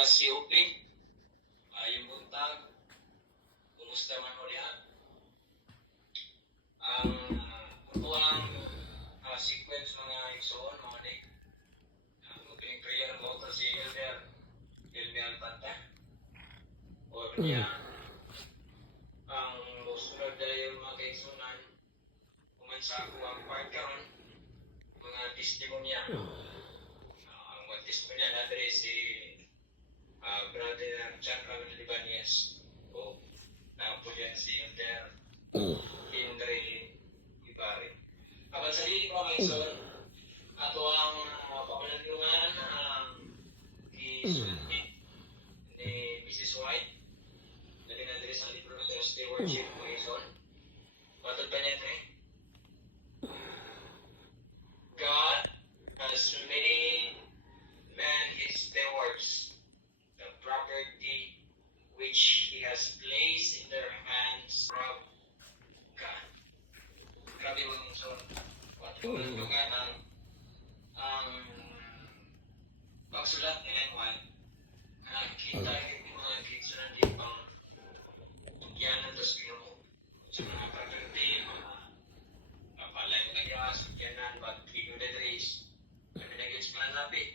COP, yung buntag, kumusta man ulit. Ang kutuang sequence mga igsoon, mga nik. Opening prayer mo ito si Elmer Alpanta. O niya, ang musunod na yung mga kaigsunan, kumansa ako ang part karon mga testimonya. Ang mga testimonya natin si Brother Chakra Libanese o napo yan si Elder Henry Ibarri. Kapag sa dili ko mga igsoon, ato ang papalandungan ni Mrs. White na dinadres ang libro ng stewardship mga igsoon. Matod ba niya ito God has made man his stewards, the property which he has placed in their hands from God. Grabe mga igsoon. Papalandungan ang pagsulat ni Lenwan, nakikita yung mga kitsunan di pang tugyanan to sa Ginoo sa mga prakriti, mga palay mga iyas, tugyanan, but Ginoo na Dres, kami nag-its mga napi,